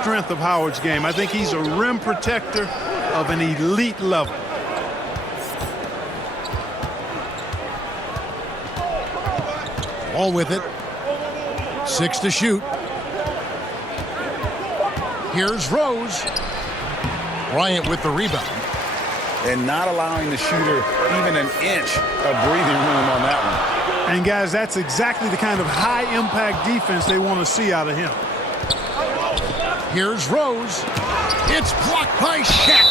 strength of Howard's game. I think he's a rim protector of an elite level. All with it. 6 to shoot. Here's Rose. Bryant with the rebound. And not allowing the shooter even an inch of breathing room on that one. And guys, that's exactly the kind of high-impact defense they want to see out of him. Here's Rose. It's blocked by Shaq.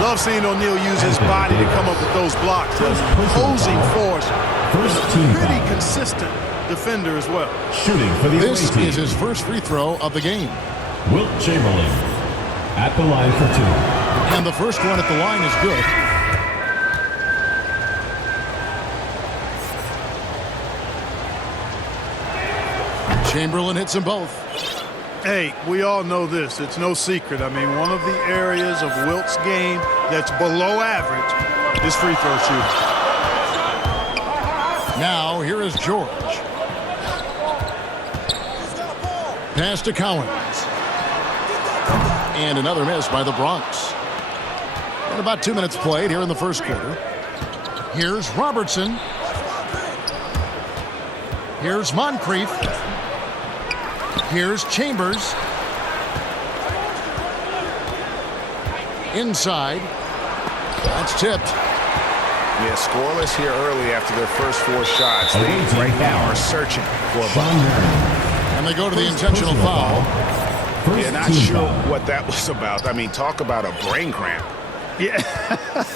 Love seeing O'Neal use his body to come up with those blocks. An opposing force. A pretty consistent defender as well. Shooting for the This away team. is his first free throw of the game. Wilt Chamberlain at the line for 2. And the first one at the line is good. Chamberlain hits them both. Hey, we all know this. It's no secret. I mean, one of the areas of Wilt's game that's below average is free throw shooting. Now, here is George. Pass to Cowens. And another miss by the Bronx. And about 2 minutes played here in the first quarter. Here's Robertson. Here's Moncrief. Here's Chambers. Inside. That's tipped. Yeah, scoreless here early after their first 4 shots. They right now are searching for a bucket. And they go to the intentional foul. Yeah, not sure what that was about. I mean, talk about a brain cramp. Yeah,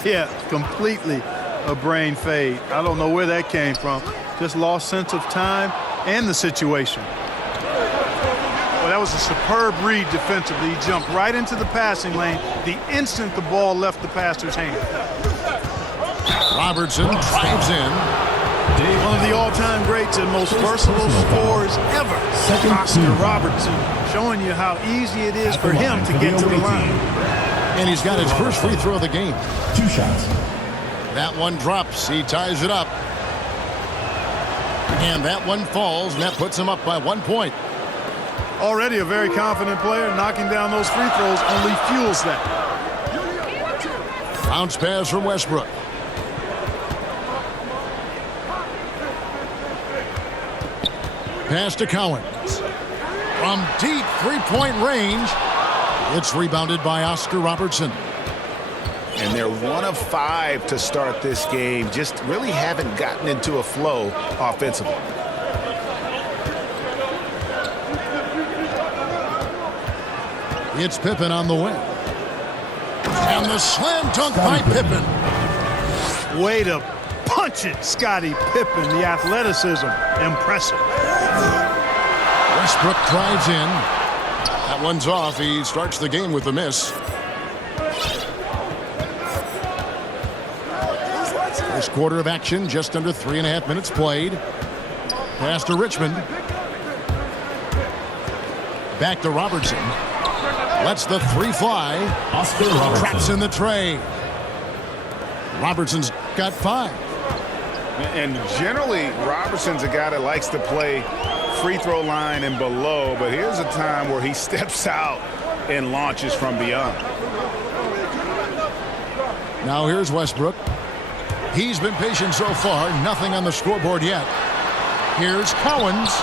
yeah, completely a brain fade. I don't know where that came from. Just lost sense of time and the situation. Well, that was a superb read defensively. He jumped right into the passing lane the instant the ball left the passer's hand. Robertson drives in. One of the all-time greats and most versatile scorers ever, Oscar Robertson, showing you how easy it is for him to get to the line. And he's got his first free throw of the game. 2 shots. That one drops. He ties it up. And that one falls, and that puts him up by 1 point. Already a very confident player. Knocking down those free throws only fuels that. Bounce pass from Westbrook. Pass to Cowens. From deep three-point range, it's rebounded by Oscar Robertson. And they're 1 of 5 to start this game. Just really haven't gotten into a flow offensively. It's Pippen on the wing. And the slam dunk by Pippen. Way to punch it, Scottie Pippen. The athleticism, impressive. Westbrook drives in. That one's off. He starts the game with a miss. First quarter of action, just under 3.5 minutes played. Pass to Richmond. Back to Robertson. Lets the 3 fly. Oscar Robertson. Traps in the tray. Robertson's got 5. And generally, Robertson's a guy that likes to play free throw line and below, but here's a time where he steps out and launches from beyond. Now here's Westbrook. He's been patient so far. Nothing on the scoreboard yet. Here's Cowens.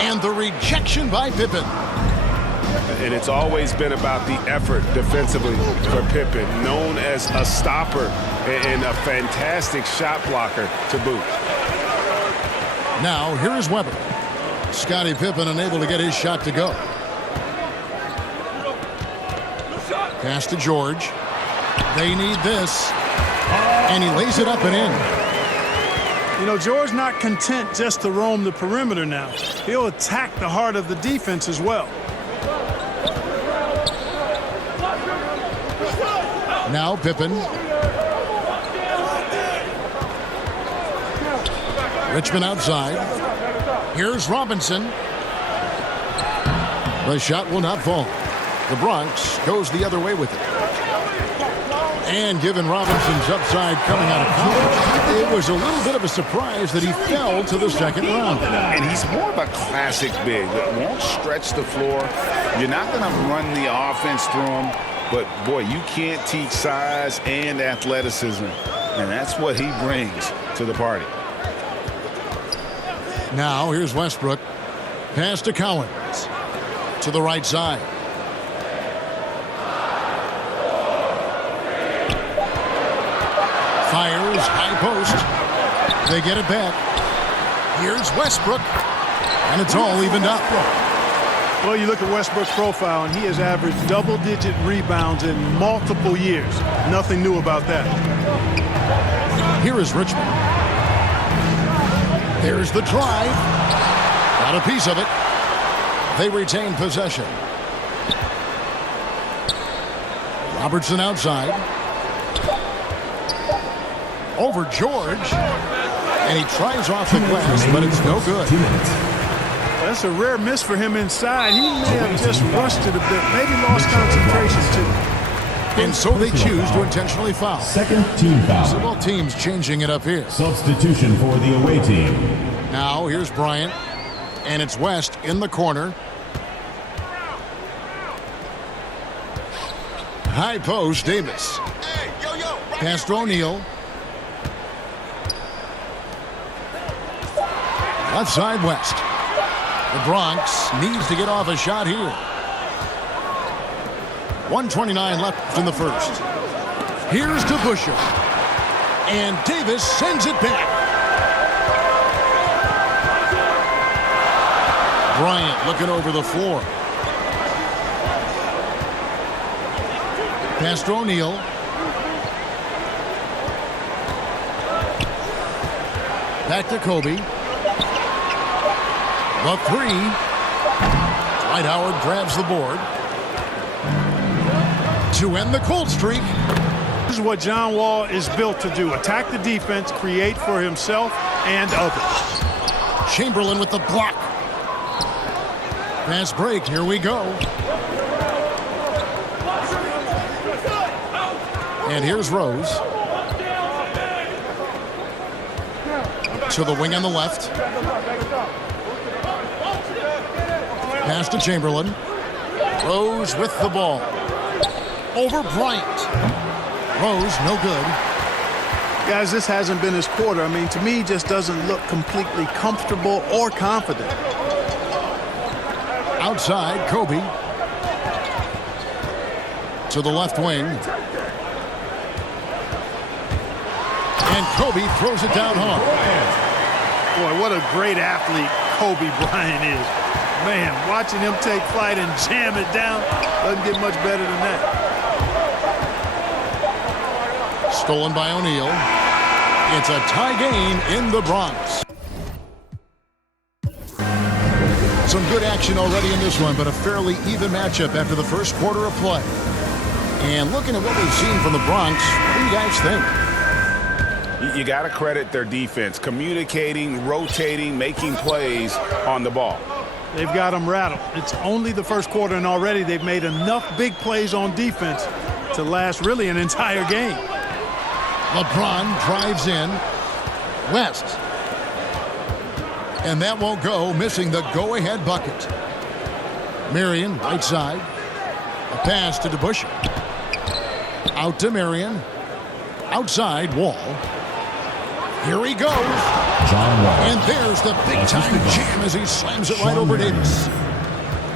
And the rejection by Pippen. And it's always been about the effort defensively for Pippen, known as a stopper and a fantastic shot blocker to boot. Now, here is Weber. Scottie Pippen unable to get his shot to go. Pass to George. They need this. And he lays it up and in. You know, George not content just to roam the perimeter now. He'll attack the heart of the defense as well. Now Pippen. Richmond outside. Here's Robinson. The shot will not fall. The Bronx goes the other way with it. And given Robinson's upside coming out of college, it was a little bit of a surprise that he fell to the second round. And he's more of a classic big that won't stretch the floor. You're not going to run the offense through him, but boy, you can't teach size and athleticism, and that's what he brings to the party. Now here's Westbrook. Pass to Collins. To the right side. Fires, high post. They get it back. Here's Westbrook. And it's all evened up. Well, you look at Westbrook's profile, and he has averaged double-digit rebounds in multiple years. Nothing new about that. Here is Richmond. There's the drive. Got a piece of it. They retain possession. Robertson outside. Over George. And he tries off the glass, but it's no good. That's a rare miss for him inside. He may have just rushed it a bit, maybe lost concentration too. And so they choose to intentionally foul. Second team foul. So both teams changing it up here. Substitution for the away team. Now here's Bryant. And it's West in the corner. High post, Davis. Pass to O'Neal. Left side, West. The Bronx needs to get off a shot here. 1:29 left in the first. Here's to Busher. And Davis sends it back. Bryant looking over the floor. Pass to O'Neal. Back to Kobe. The three. Dwight Howard grabs the board. To end the cold streak. This is what John Wall is built to do. Attack the defense, create for himself and others. Chamberlain with the block. Fast break. Here we go. And here's Rose. To the wing on the left. Pass to Chamberlain. Rose with the ball. Over Bryant. Rose, no good. Guys, this hasn't been his quarter. I mean, to me, he just doesn't look completely comfortable or confident. Outside, Kobe. To the left wing. And Kobe throws it down hard. Boy, what a great athlete Kobe Bryant is. Man, watching him take flight and jam it down doesn't get much better than that. Stolen by O'Neal. It's a tie game in the Bronx. Some good action already in this one, but a fairly even matchup after the first quarter of play. And looking at what we've seen from the Bronx, what do you guys think? You got to credit their defense, communicating, rotating, making plays on the ball. They've got them rattled. It's only the first quarter, and already they've made enough big plays on defense to last really an entire game. LeBron drives in. West. And that won't go, missing the go-ahead bucket. Marion, right side. A pass to DeBusschere. Out to Marion. Outside, Wall. Here he goes. John Wall. And there's the big-time jam as he slams it right over Davis.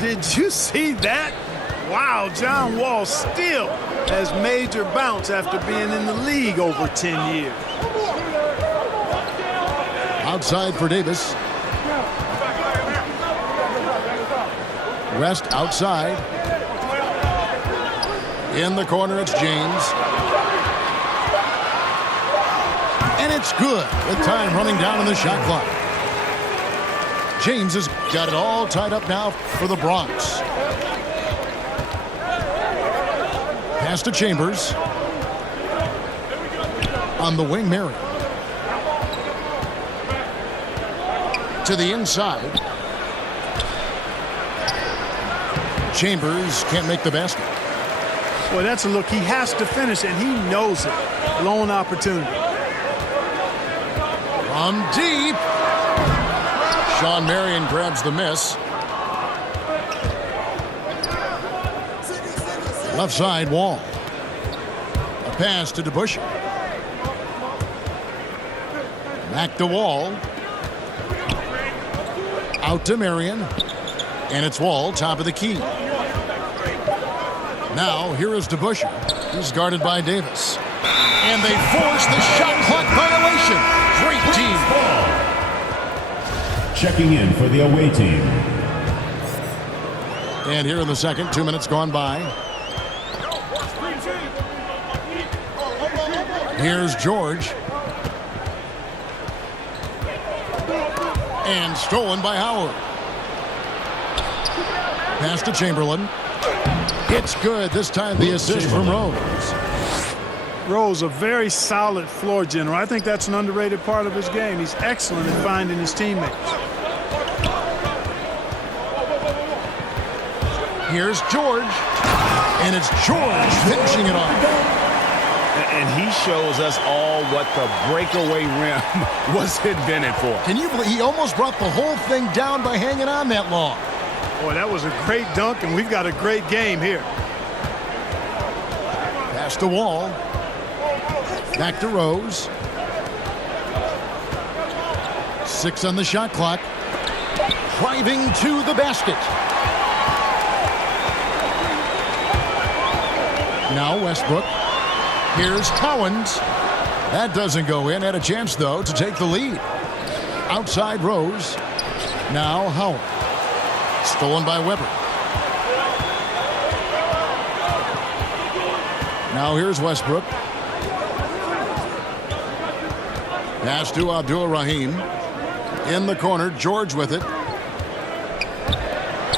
Did you see that? Wow, John Wall still has major bounce after being in the league over 10 years. Outside for Davis. West outside. In the corner, it's James. And it's good with time running down on the shot clock. James has got it all tied up now for the Bronx. Pass to Chambers. On the wing, Mary. To the inside. Chambers can't make the basket. Well, that's a look. He has to finish, and he knows it. Lone opportunity. From deep. Sean Marion grabs the miss. Left side, Wall. A pass to DeBusschere. Back to Wall. Out to Marion. And it's Wall, top of the key. Now, here is DeBusschere. He's guarded by Davis. And they force the shot clock violation. Great team. Checking in for the away team. And here in the second, 2 minutes gone by. Here's George. And stolen by Howard. Pass to Chamberlain. It's good. This time the assist from Rose. Rose, a very solid floor general. I think that's an underrated part of his game. He's excellent at finding his teammates. Here's George. And it's George finishing it off. And he shows us all what the breakaway rim was invented for. Can you believe he almost brought the whole thing down by hanging on that long? Boy, that was a great dunk, and we've got a great game here. Pass to Wall. Back to Rose. 6 on the shot clock. Driving to the basket. Now Westbrook. Here's Cowens. That doesn't go in. Had a chance, though, to take the lead. Outside Rose. Now Howard. Stolen by Weber. Now here's Westbrook. Pass to Abdul-Rahim. In the corner, George with it.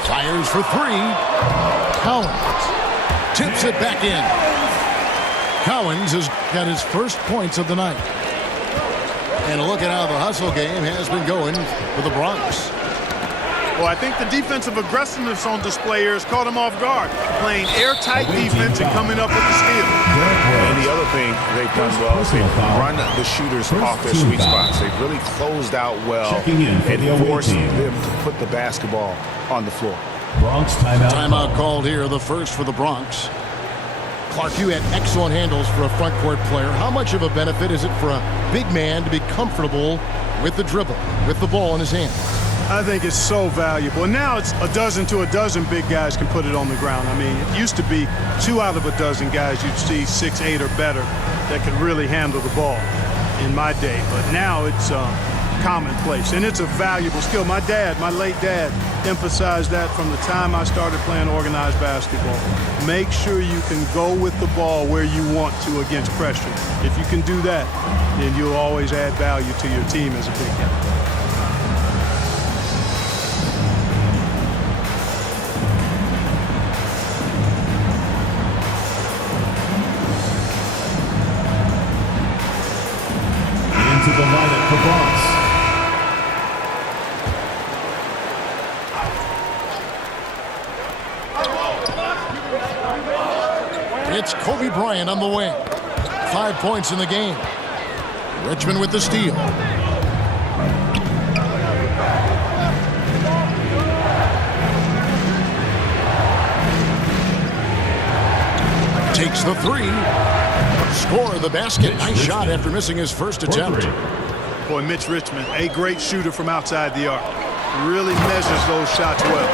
Fires for 3. Cowens tips it back in. Cowens has got his first points of the night. And a look at how the hustle game has been going for the Bronx. Well, I think the defensive aggressiveness on display here has caught him off guard. Playing airtight defense and coming up with the steal. And the other thing they've done well is they've run the shooters off their sweet spots. They've really closed out well and forced them to put the basketball on the floor. Bronx timeout. Timeout called here, the first for the Bronx. Clark, you had excellent handles for a front court player. How much of a benefit is it for a big man to be comfortable with the dribble, with the ball in his hand? I think it's so valuable. And now it's a dozen to a dozen big guys can put it on the ground. I mean, it used to be 2 out of a dozen guys you'd see 6, 8 or better that could really handle the ball in my day. But now it's commonplace, and it's a valuable skill. My late dad, emphasized that from the time I started playing organized basketball. Make sure you can go with the ball where you want to against pressure. If you can do that, then you'll always add value to your team as a big guy. Into the lineup for Bronx. It's Kobe Bryant on the wing. 5 points in the game. Richmond with the steal. Takes the 3. Score the basket. Nice shot after missing his first attempt. Boy, Mitch Richmond, a great shooter from outside the arc. Really measures those shots well.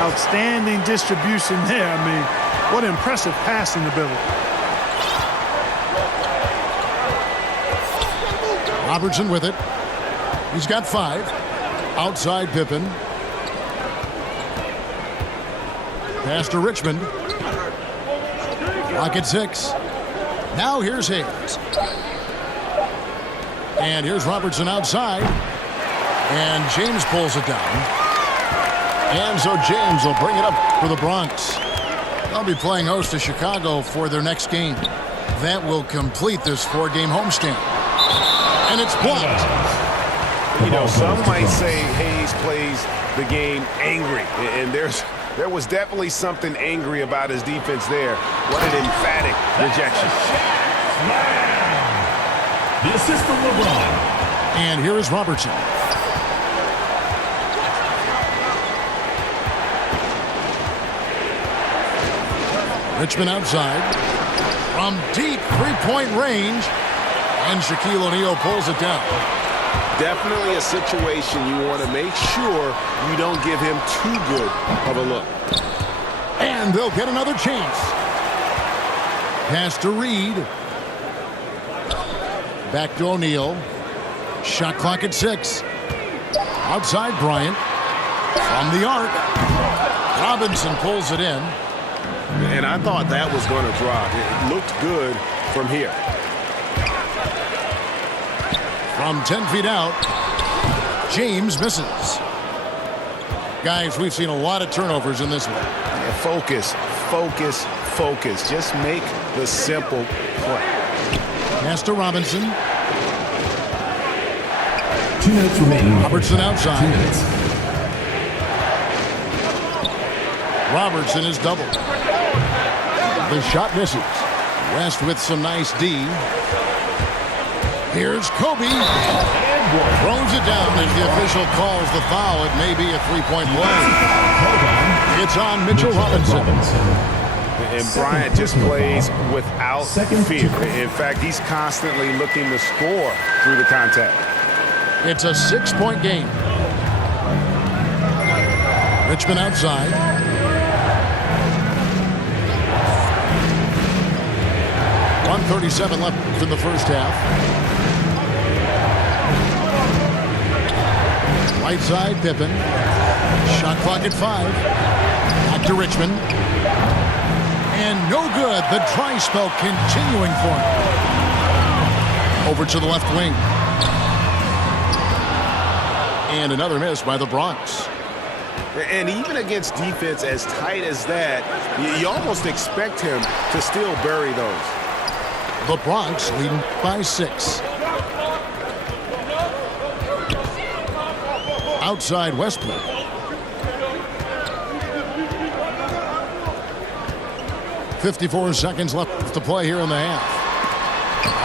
Outstanding distribution there. I mean, what impressive passing ability. Robertson with it. He's got 5. Outside Pippen. Pass to Richmond. Clock at 6. Now here's Hayes. And here's Robertson outside. And James pulls it down. And so James will bring it up for the Bronx. They'll be playing host to Chicago for their next game. That will complete this 4-game homestand. And it's blocked. You know, some might say Hayes plays the game angry, and there's There was definitely something angry about his defense there. What an emphatic rejection. The assist from LeBron. And here is Robertson. Richmond outside. From deep three-point range. And Shaquille O'Neal pulls it down. Definitely a situation you want to make sure you don't give him too good of a look. And they'll get another chance. Pass to Reed. Back to O'Neal. Shot clock at 6. Outside Bryant. From the arc. Robinson pulls it in. And I thought that was going to drop. It looked good from here. From 10 feet out, James misses. Guys, we've seen a lot of turnovers in this one. Yeah, focus, focus, focus. Just make the simple play. Pass to Robinson. 2 minutes remaining. Robertson outside. 2 minutes. Robertson is doubled. The shot misses. West with some nice D. Here's Kobe. Throws it down as the official calls the foul. It may be a three-point play. It's on Mitchell Robinson. And Bryant just plays without fear. In fact, he's constantly looking to score through the contact. It's a 6-point game. Richmond outside. .137 left in the first half. Right side, Pippen. Shot clock at 5. Back to Richmond. And no good. The dry spell continuing for him. Over to the left wing. And another miss by the Bronx. And even against defense as tight as that, you almost expect him to still bury those. The Bronx leading by 6. Outside Westbrook. .54 seconds left to play here in the half.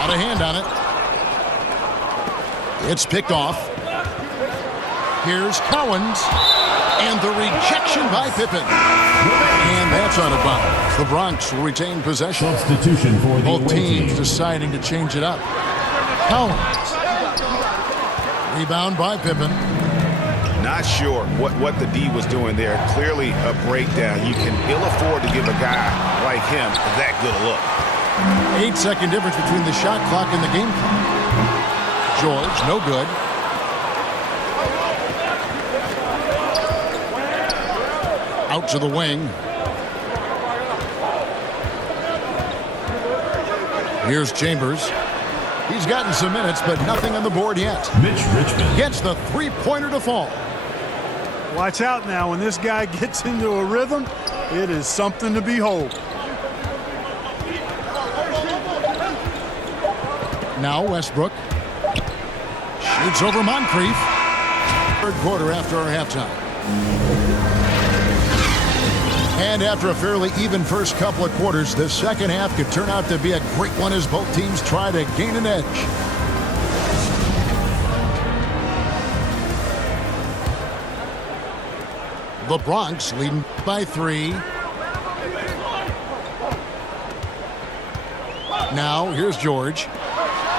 Out of hand on it. It's picked off. Here's Cowens. And the rejection by Pippen. And that's out of bounds. The Bronx will retain possession. Substitution for the Both teams team. deciding to change it up. Cowens. Rebound by Pippen. Not sure what the D was doing there. Clearly a breakdown. You can ill afford to give a guy like him that good a look. 8-second difference between the shot clock and the game clock. George, no good. Out to the wing. Here's Chambers. He's gotten some minutes, but nothing on the board yet. Mitch Richmond. Gets the three-pointer to fall. Watch out now. When this guy gets into a rhythm, it is something to behold. Now Westbrook. Shoots over Moncrief. Third quarter after our halftime. And after a fairly even first couple of quarters, the second half could turn out to be a great one as both teams try to gain an edge. The Bronx leading by 3. Now here's George.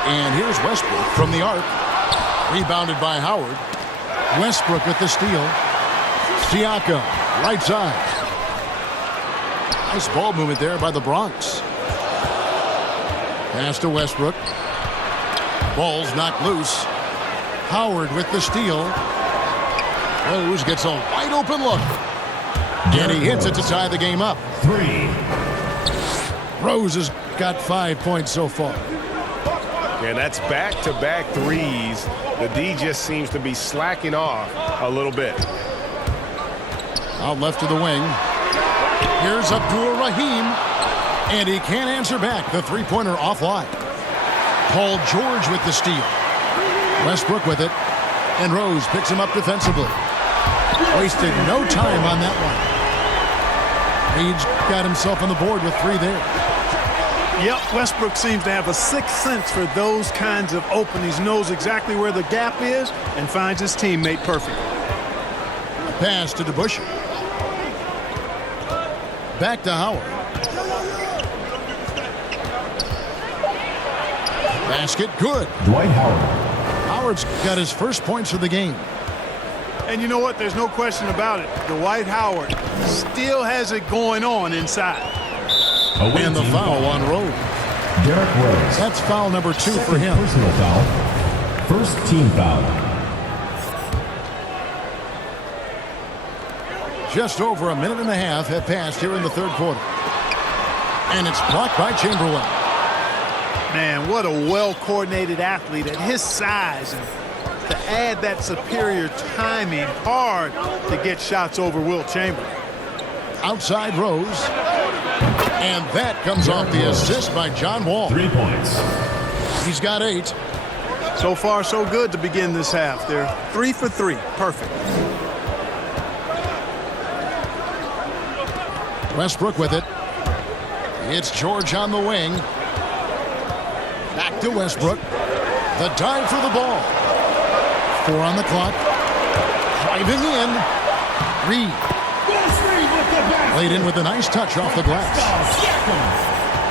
And here's Westbrook from the arc. Rebounded by Howard. Westbrook with the steal. Siakam, right side. Nice ball movement there by the Bronx. Pass to Westbrook. Ball's knocked loose. Howard with the steal. Rose gets a wide open look. And he hits it to tie the game up. 3. Rose has got 5 points so far. And that's back-to-back threes. The D just seems to be slacking off a little bit. Out left to the wing. Here's Abdul Rahim. And he can't answer back. The three-pointer offline. Paul George with the steal. Westbrook with it. And Rose picks him up defensively. Wasted no time on that one. He's got himself on the board with 3 there. Yep, Westbrook seems to have a sixth sense for those kinds of openings. Knows exactly where the gap is and finds his teammate perfect. Pass to DeBusschere. Back to Howard. Basket good. Dwight Howard. Howard's got his first points of the game. And you know what? There's no question about it. Dwight Howard still has it going on inside. And the foul on Rose. Derrick Rose. That's foul number 2 for him. Personal foul. First team foul. Just over a minute and a half have passed here in the third quarter. And it's blocked by Chamberlain. Man, what a well-coordinated athlete at his size. And to add that superior timing, hard to get shots over Wilt Chamberlain. Outside Rose. And that comes off the assist by John Wall. 3 points. He's got 8. So far, so good to begin this half. They're 3 for 3. Perfect. Westbrook with it. It's George on the wing. Back to Westbrook. The dive for the ball. 4 on the clock. Driving in. Reed. Laid in with a nice touch off the glass.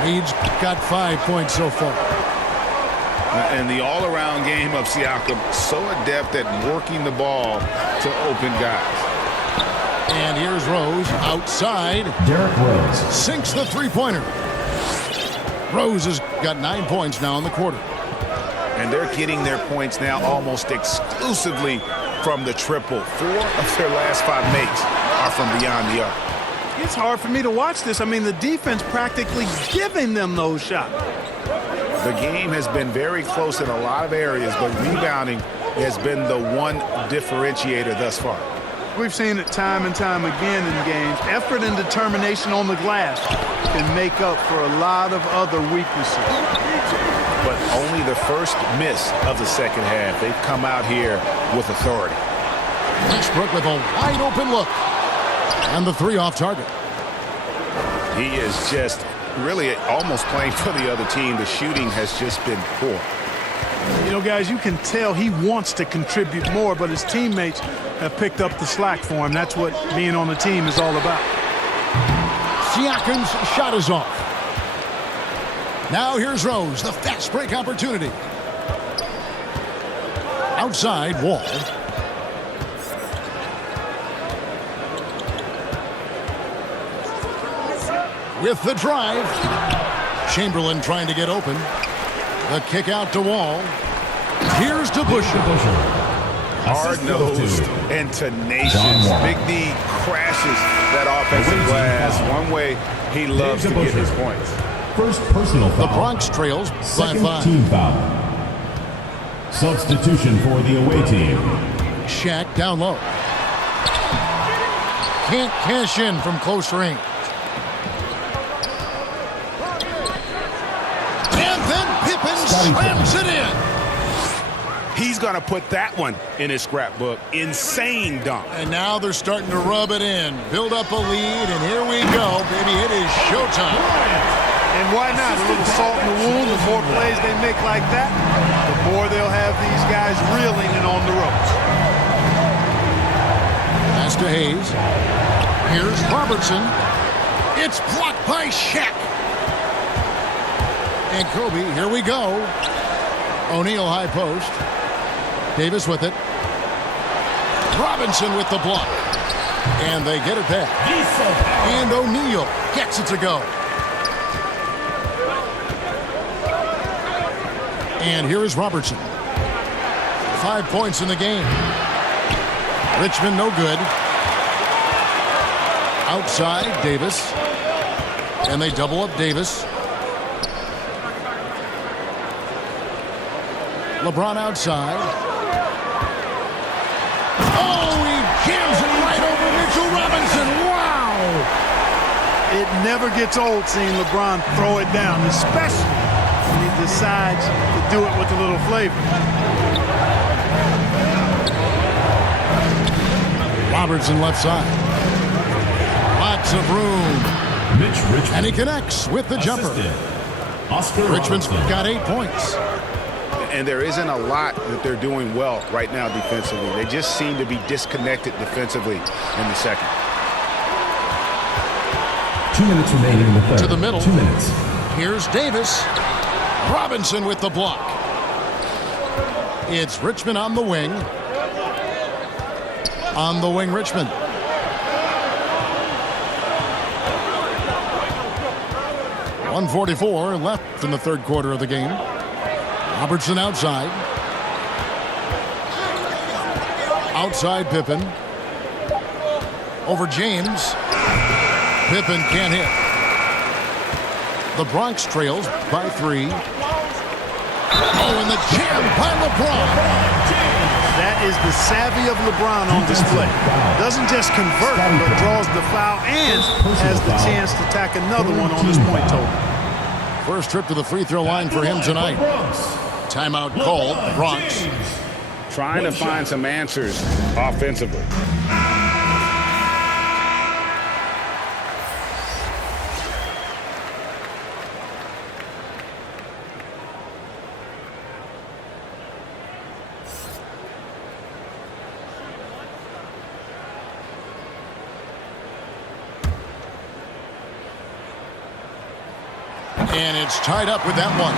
Reed's got 5 points so far. And the all-around game of Siakam, so adept at working the ball to open guys. And here's Rose outside. Derrick Rose. Sinks the three-pointer. Rose has got 9 points now in the quarter. And they're getting their points now almost exclusively from the triple. 4 of their last 5 makes are from beyond the arc. It's hard for me to watch this. I mean, the defense practically giving them those shots. The game has been very close in a lot of areas, but rebounding has been the one differentiator thus far. We've seen it time and time again in games. Effort and determination on the glass can make up for a lot of other weaknesses. But only the first miss of the second half. They've come out here with authority. Westbrook with a wide open look. And the 3 off target. He is just really almost playing for the other team. The shooting has just been poor. You know, guys, you can tell he wants to contribute more, but his teammates have picked up the slack for him. That's what being on the team is all about. Siakam's shot is off. Now here's Rose, the fast break opportunity. Outside, Wall. With the drive. Chamberlain trying to get open. The kick out to Wall. Here's DeBusschere. Hard-nosed and tenacious. Big D crashes that offensive glass. One way he loves to get his points. First personal foul. The Bronx trails by Second 5. team foul. Substitution for the away team. Shaq down low. Can't cash in from close range. And then Pippen slams it in. He's going to put that one in his scrapbook. Insane dunk. And now they're starting to rub it in. Build up a lead, and here we go, baby. It is showtime. And why not? A little salt in the wound. The more plays they make like that, the more they'll have these guys reeling and on the ropes. Pass to Hayes. Here's Robertson. It's blocked by Shaq. And Kobe, here we go. O'Neal high post. Davis with it. Robinson with the block. And they get it back. And O'Neal gets it to go. And here is Robertson. 5 points in the game. Richmond no good. Outside, Davis. And they double up Davis. LeBron outside. Oh, he jams it right over Mitchell Robinson. Wow! It never gets old seeing LeBron throw it down, especially when he decides to do it with a little flavor. Robertson left side. Lots of room. And he connects with the jumper. Richmond's got 8 points. And there isn't a lot that they're doing well right now defensively. They just seem to be disconnected defensively in the second. 2 minutes remaining in the third. To the middle. 2 minutes. Here's Davis. Robinson with the block. It's Richmond on the wing. On the wing, Richmond. .144 left in the third quarter of the game. Robertson outside. Outside Pippen. Over James. Pippen can't hit. The Bronx trails by 3. Oh, and the jam by LeBron. That is the savvy of LeBron on display. Doesn't just convert, but draws the foul and has the chance to tack another one on his point total. First trip to the free throw line for him tonight. Timeout called. Bronx. Trying to find some answers offensively. And it's tied up with that one.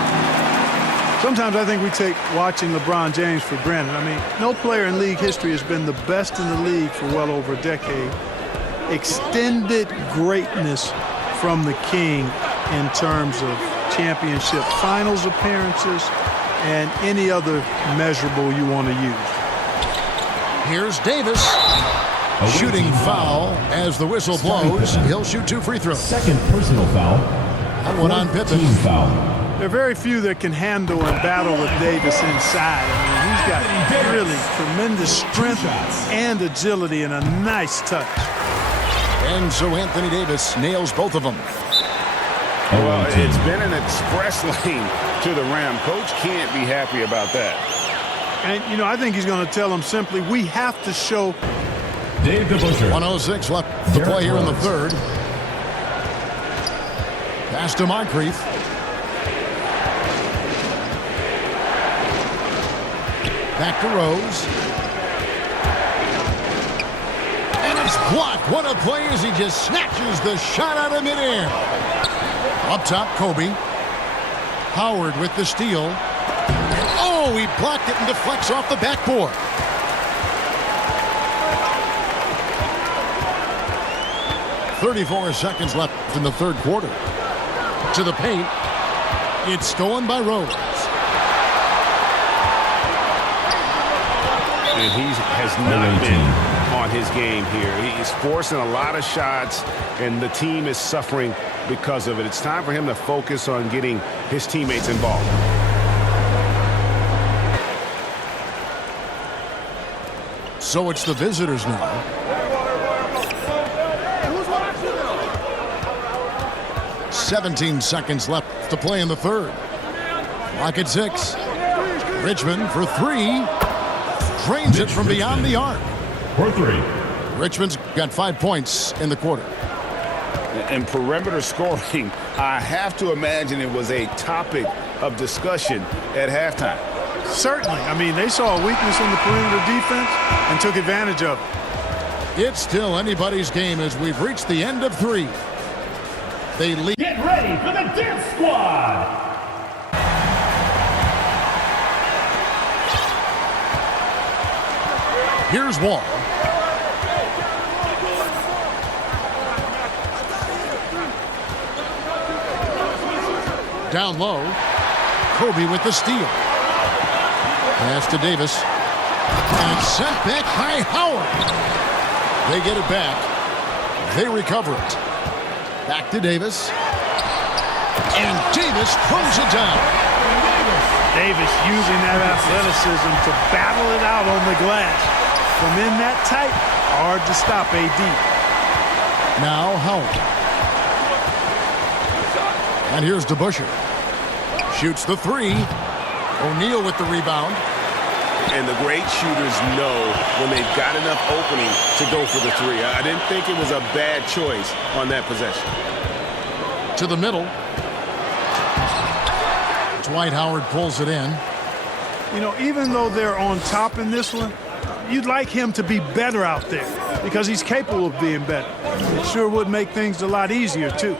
Sometimes I think we take watching LeBron James for granted. I mean, no player in league history has been the best in the league for well over a decade. Extended greatness from the king in terms of championship finals appearances and any other measurable you want to use. Here's Davis. Shooting foul as the whistle blows. He'll shoot 2 free throws. Second personal foul. That one on Pippen. Team foul. There are very few that can handle and battle with Davis inside. I mean, he's got really tremendous strength and agility and a nice touch. And so Anthony Davis nails both of them. Well, it's been an express lane to the rim. Coach can't be happy about that. And, you know, I think he's going to tell them simply, we have to show. Dave DeBuscher. 1:06 left to play here in the third. Pass to Moncrief. Back to Rose. And it's blocked. What a play as he just snatches the shot out of midair. Up top, Kobe. Howard with the steal. And oh, he blocked it and deflects off the backboard. .34 seconds left in the third quarter. To the paint. It's stolen by Rose. And he has not been on his game here. He is forcing a lot of shots, and the team is suffering because of it. It's time for him to focus on getting his teammates involved. So it's the visitors now. .17 seconds left to play in the third. Clock at 6. Richmond for 3. Drains it from beyond the arc. For 3. Richmond's got 5 points in the quarter. And perimeter scoring, I have to imagine it was a topic of discussion at halftime. Certainly. I mean, they saw a weakness in the perimeter defense and took advantage of it. It's still anybody's game as we've reached the end of 3. They lead. Get ready for the Dance Squad. Here's Wall. Down low. Kobe with the steal. Pass to Davis. And it's sent back by Howard. They get it back. They recover it. Back to Davis. And Davis throws it down. Davis using that athleticism to battle it out on the glass. From in that tight, hard to stop AD. Now Howard. And here's DeBuscher. Shoots the 3. O'Neal with the rebound. And the great shooters know when they've got enough opening to go for the 3. I didn't think it was a bad choice on that possession. To the middle. Dwight Howard pulls it in. You know, even though they're on top in this one, you'd like him to be better out there because he's capable of being better. It sure would make things a lot easier, too.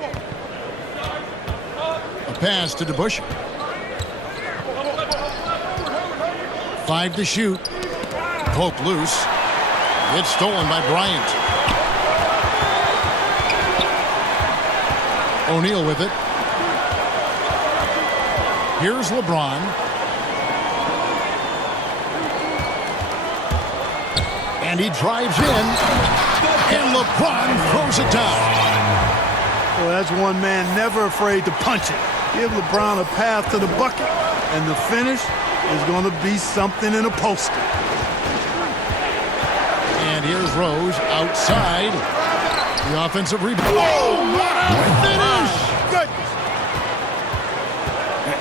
A pass to DeBusschere. 5 to shoot. Poke loose. It's stolen by Bryant. O'Neal with it. Here's LeBron. And he drives in. And LeBron throws it down. Well, that's one man never afraid to punch it. Give LeBron a path to the bucket. And the finish is going to be something in a poster. And here's Rose outside. The offensive rebound. Oh, what a finish! Goodness.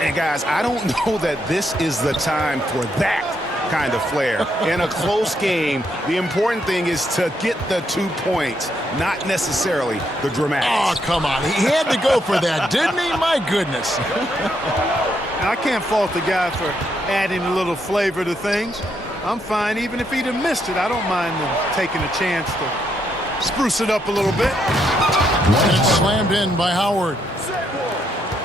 And guys, I don't know that this is the time for that kind of flair. In a close game, the important thing is to get the 2 points, not necessarily the dramatics. Oh, come on. He had to go for that, didn't he? My goodness. I can't fault the guy for adding a little flavor to things. I'm fine. Even if he'd have missed it, I don't mind him taking a chance to spruce it up a little bit. And it's slammed in by Howard.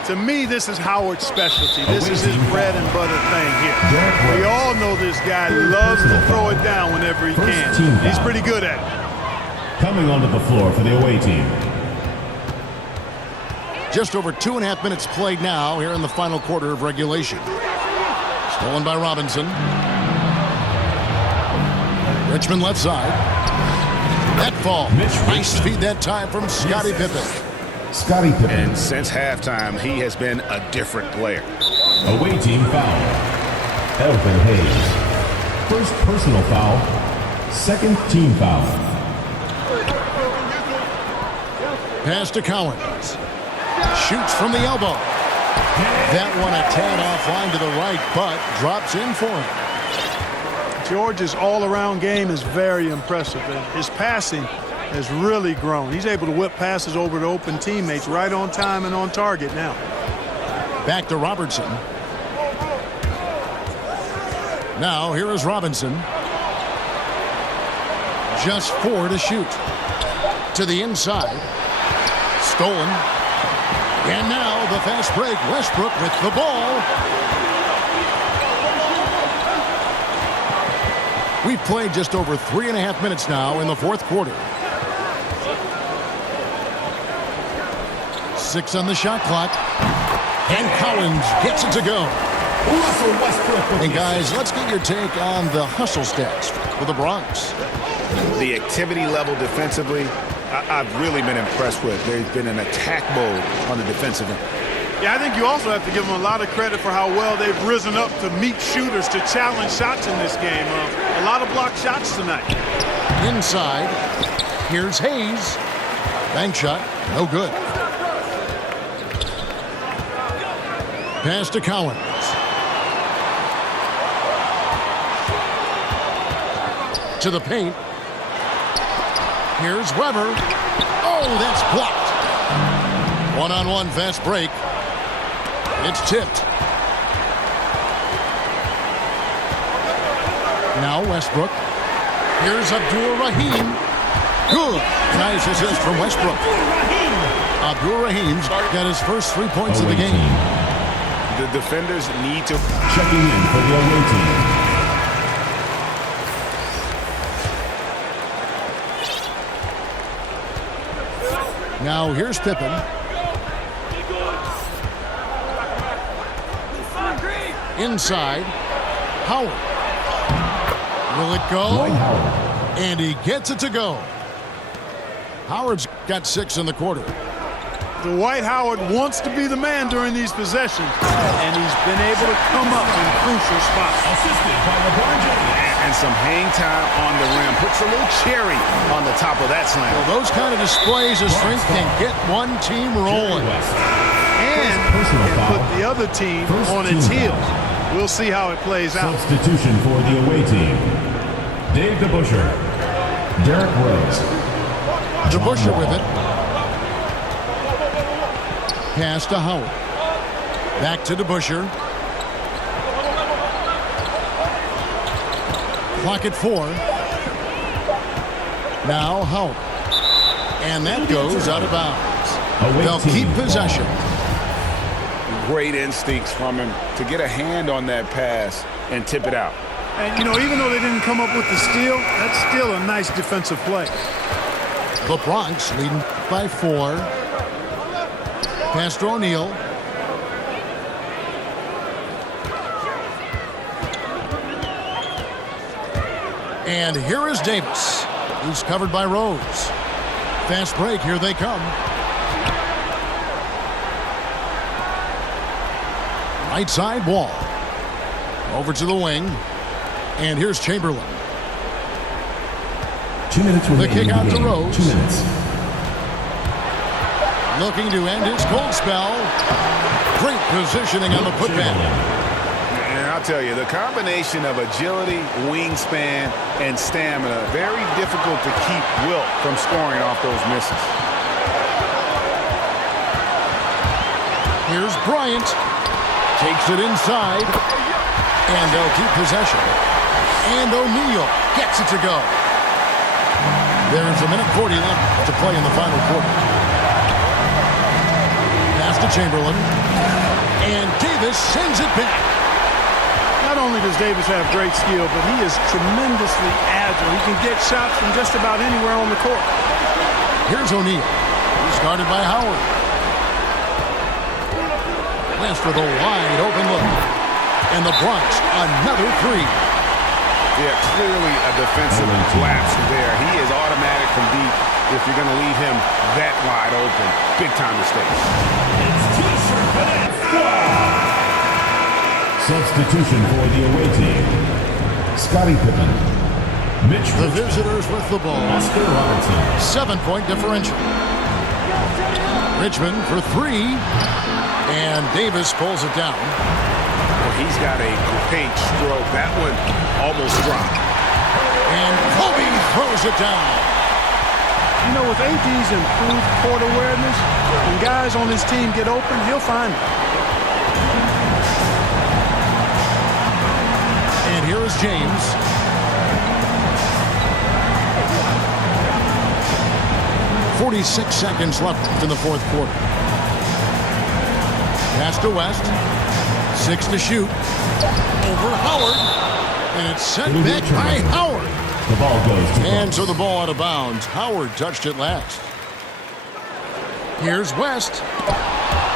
To me, this is Howard's specialty. This is his bread and butter thing here. We all know this guy loves to throw it down whenever he can. He's pretty good at it. Coming onto the floor for the away team. Just over 2.5 minutes played now here in the final quarter of regulation. Stolen by Robinson. Richmond left side. That fall. Nice feed that time from Scottie Pippen. Scottie Pippen. And since halftime, he has been a different player. Away team foul. Elvin Hayes. First personal foul. Second team foul. Pass to Collins. Shoots from the elbow. That one a tad offline to the right, but drops in for him. George's all-around game is very impressive, and his passing has really grown. He's able to whip passes over to open teammates right on time and on target now. Back to Robertson. Now here is Robinson. Just 4 to shoot. To the inside. Stolen. And now the fast break. Westbrook with the ball. We've played just over 3.5 minutes now in the fourth quarter. 6 on the shot clock. And Collins gets it to go. And guys, let's get your take on the hustle stats for the Bronx. The activity level defensively, I've really been impressed with. They've been in attack mode on the defensive end. Yeah, I think you also have to give them a lot of credit for how well they've risen up to meet shooters, to challenge shots in this game. A lot of blocked shots tonight. Inside, here's Hayes. Bank shot, no good. Pass to Collins. To the paint. Here's Weber. Oh, that's blocked. One-on-one fast break. It's tipped. Now Westbrook. Here's Abdul-Rahim. Good. Nice assist from Westbrook. Abdul-Rahim's got his first 3 points of the game. The defenders need to... Checking in for the away team. Now here's Pippen. Inside. Howard. Will it go? And he gets it to go. Howard's got 6 in the quarter. Dwight Howard wants to be the man during these possessions, and he's been able to come up in crucial spots. Assisted by LeBron James. And some hang time on the rim. Puts a little cherry on the top of that slam. Well, those kind of displays of strength can get one team rolling. And can put the other team on its heels. We'll see how it plays out. Substitution for the away team. Dave DeBusschere. Derrick Rose. DeBusschere with it. Pass to Howard. Back to DeBuscher. Clock at 4. Now Howard. And that goes out of bounds. They'll keep possession. Great instincts from him to get a hand on that pass and tip it out. And, you know, even though they didn't come up with the steal, that's still a nice defensive play. The Bronx leading by 4. Pass to O'Neal. And here is Davis. He's covered by Rose. Fast break. Here they come. Right side Wall. Over to the wing. And here's Chamberlain. 2 minutes remaining. The kick out to Rose. 2 minutes. Looking to end his cold spell. Great positioning on the putback. And I'll tell you, the combination of agility, wingspan, and stamina, very difficult to keep Wilt from scoring off those misses. Here's Bryant. Takes it inside. And they'll keep possession. And O'Neal gets it to go. There's a minute 40 left to play in the final quarter. Pass to Chamberlain. And Davis sends it back. Not only does Davis have great skill, but he is tremendously agile. He can get shots from just about anywhere on the court. Here's O'Neal. He's guarded by Howard. West with a wide open look. And the Bronx, another 3. Yeah, clearly a defensive lapse there. He is automatic from deep if you're going to leave him that wide open. Big time mistake. Substitution for the away team. Scottie Pippen. Mitch The visitors with the ball. Oscar Robertson. 7-point differential. Richmond for 3. And Davis pulls it down. He's got a great stroke. That one almost dropped. And Kobe throws it down. You know, with AD's improved court awareness, when guys on his team get open, he'll find them. And here is James. .46 seconds left in the fourth quarter. Pass to West. 6 to shoot. Over Howard. And it's sent back by Howard. The ball goes to And so the ball out of bounds. Howard touched it last. Here's West.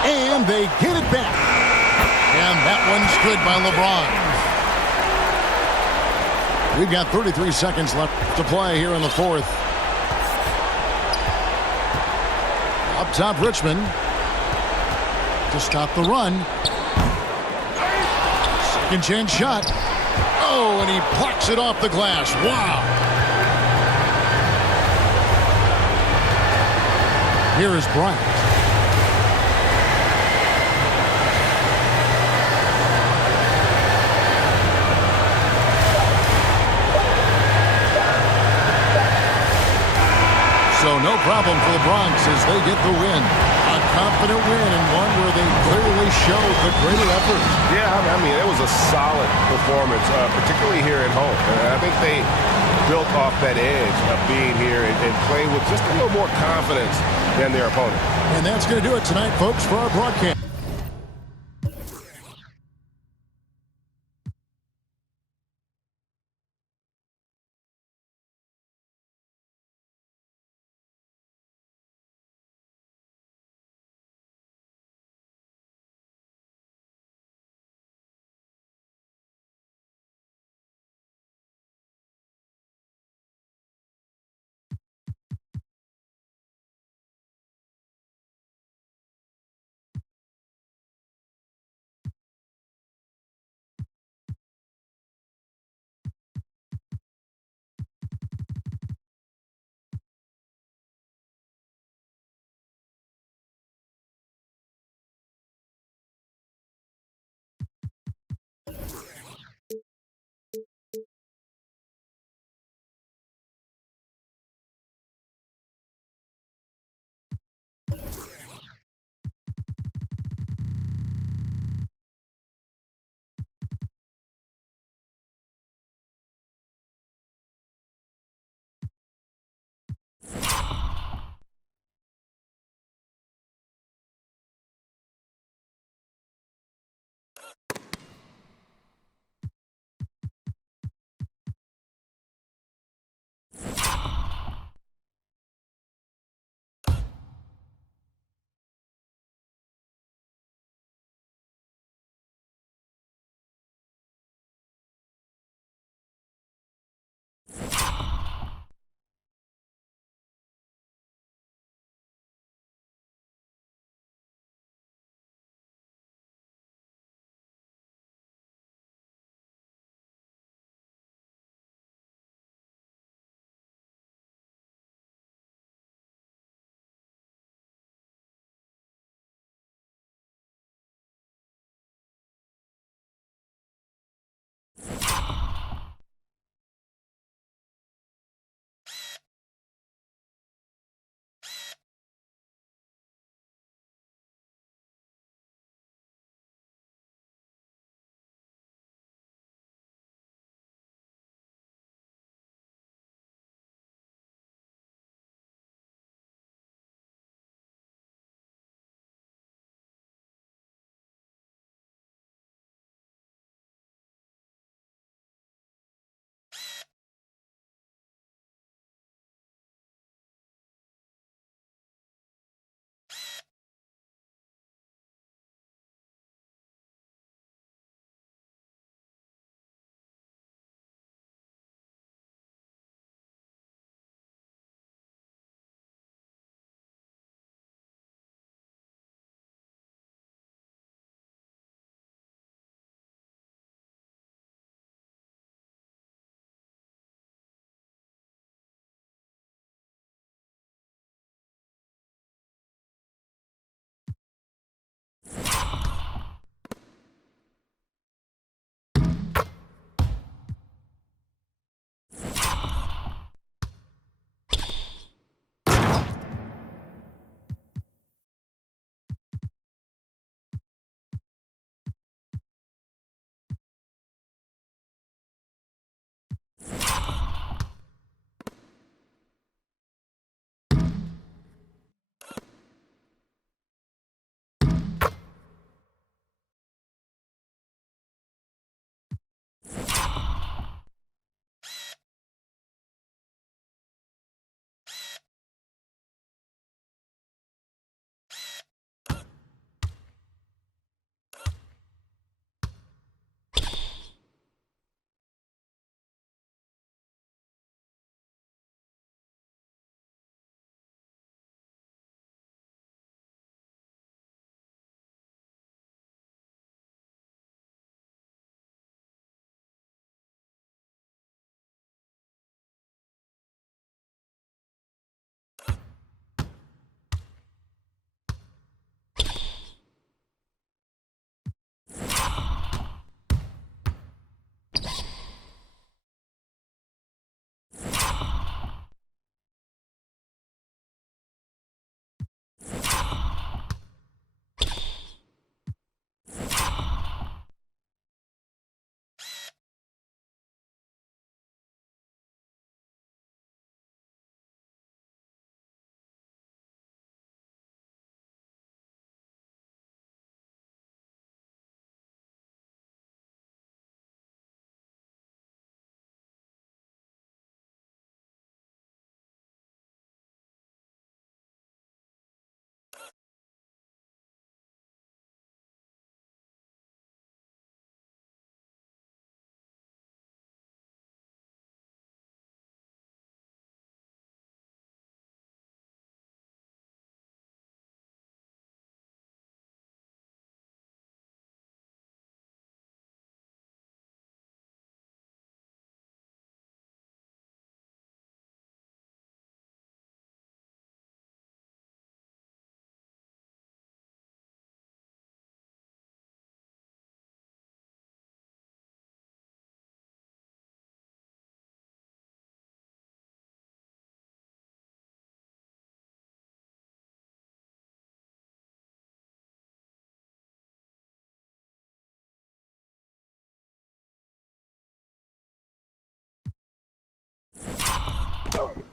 And they get it back. And that one's good by LeBron. We've got 33 seconds left to play here in the fourth. Up top, Richmond. To stop the run. Second chance shot. Oh, and he plucks it off the glass. Wow. Here is Bryant. So no problem for the Bronx as they get the win. A confident win and one where they clearly showed the greater effort. Yeah, I mean, it was a solid performance, particularly here at home. I think they built off that edge of being here and playing with just a little more confidence than their opponent. And that's going to do it tonight, folks, for our broadcast. Woo!